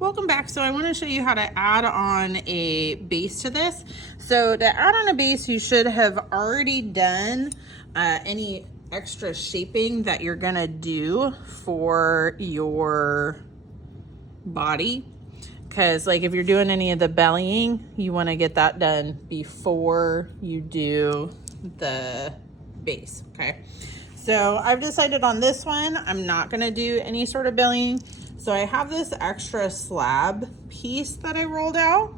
Welcome back. So I want to show you how to add on a base to this. So to add on a base, you should have already done any extra shaping that you're gonna do for your body. Because like if you're doing any of the bellying, you want to get that done before you do the base, okay? So I've decided on this one, I'm not gonna do any sort of bellying. So I have this extra slab piece that I rolled out,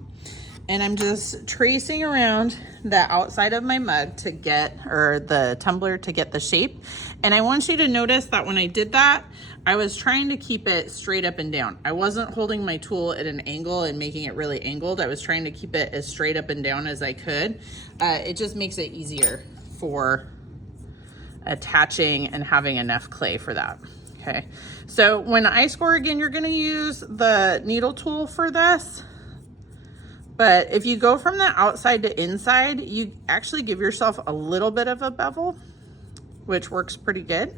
and I'm just tracing around the outside of my mug to get, or the tumbler to get the shape. And I want you to notice that when I did that, I was trying to keep it straight up and down. I wasn't holding my tool at an angle and making it really angled. I was trying to keep it as straight up and down as I could. It just makes it easier for attaching and having enough clay for that. Okay, so when I score again, you're gonna use the needle tool for this. But if you go from the outside to inside, you actually give yourself a little bit of a bevel, which works pretty good.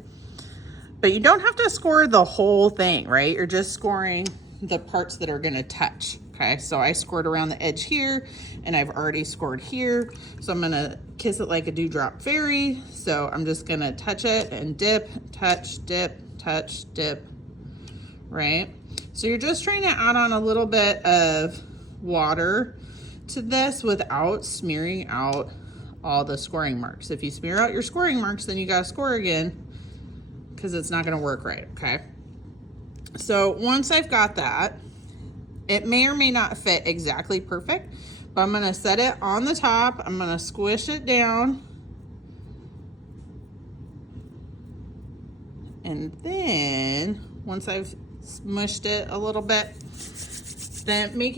But you don't have to score the whole thing, right? You're just scoring the parts that are gonna touch, okay? So I scored around the edge here, and I've already scored here. So I'm gonna kiss it like a dewdrop fairy. So I'm just gonna touch it and dip, touch, dip, touch, dip, right? So you're just trying to add on a little bit of water to this without smearing out all the scoring marks. If you smear out your scoring marks, then you gotta score again because it's not gonna work right, okay? So once I've got that, it may or may not fit exactly perfect, but I'm gonna set it on the top, I'm gonna squish it down, and then once I've smushed it a little bit, then make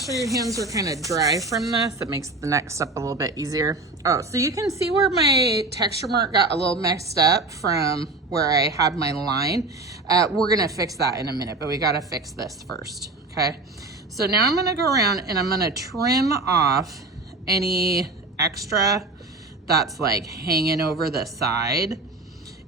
sure your hands are kind of dry from this. That makes the next step a little bit easier. Oh, so you can see where my texture mark got a little messed up from where I had my line. We're gonna fix that in a minute, but we gotta fix this first, okay? So now I'm gonna go around and I'm gonna trim off any extra that's like hanging over the side.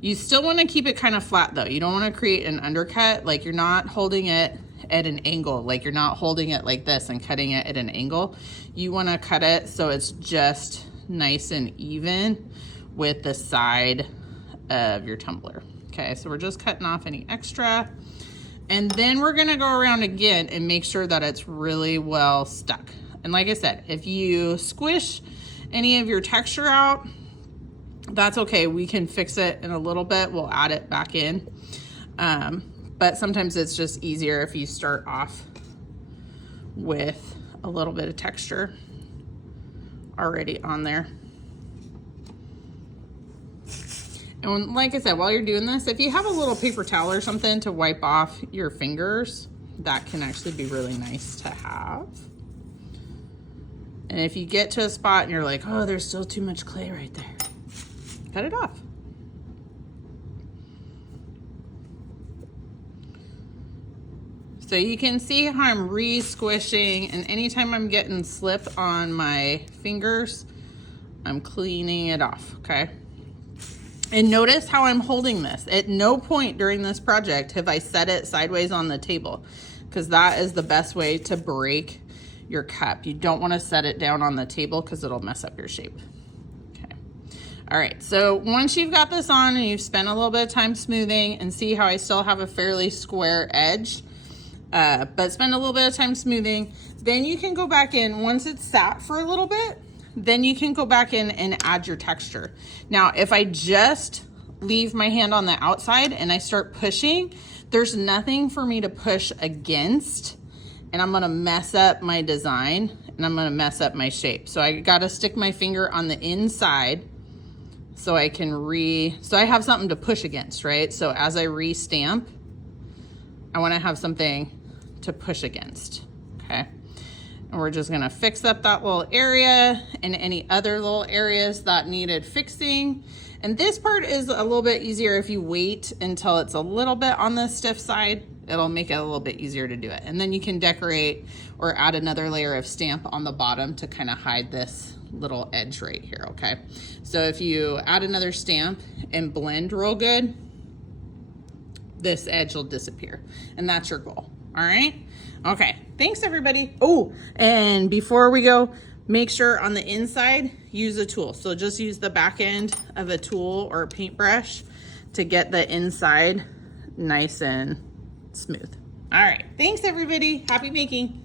You still wanna keep it kind of flat though. You don't wanna create an undercut, like you're not holding it at an angle, like you're not holding it like this and cutting it at an angle. You wanna cut it so it's just nice and even with the side of your tumbler. Okay, so we're just cutting off any extra. And then we're gonna go around again and make sure that it's really well stuck. And like I said, if you squish any of your texture out, that's okay. We can fix it in a little bit. We'll add it back in. But sometimes it's just easier if you start off with a little bit of texture already on there. And like I said, while you're doing this, if you have a little paper towel or something to wipe off your fingers, that can actually be really nice to have. And if you get to a spot and you're like, oh, there's still too much clay right there, cut it off. So you can see how I'm re-squishing, and anytime I'm getting slip on my fingers, I'm cleaning it off, okay? And notice how I'm holding this. At no point during this project have I set it sideways on the table, because that is the best way to break your cup. You don't want to set it down on the table because it'll mess up your shape. Okay. All right, so once you've got this on and you've spent a little bit of time smoothing, and see how I still have a fairly square edge, but spend a little bit of time smoothing, then you can go back in. Once it's sat for a little bit, then you can go back in and add your texture. Now, if I just leave my hand on the outside and I start pushing, there's nothing for me to push against, and I'm gonna mess up my design and I'm gonna mess up my shape. So I gotta stick my finger on the inside so I can so I have something to push against, right? So as I re-stamp, I wanna have something to push against, okay? And we're just gonna fix up that little area and any other little areas that needed fixing. And this part is a little bit easier if you wait until it's a little bit on the stiff side. It'll make it a little bit easier to do it. And then you can decorate or add another layer of stamp on the bottom to kind of hide this little edge right here, okay? So if you add another stamp and blend real good, this edge will disappear, and that's your goal. All right, Okay, thanks everybody. Oh, and before we go, make sure on the inside, use a tool. So just use the back end of a tool or a paintbrush to get the inside nice and smooth. All right, thanks everybody. Happy making.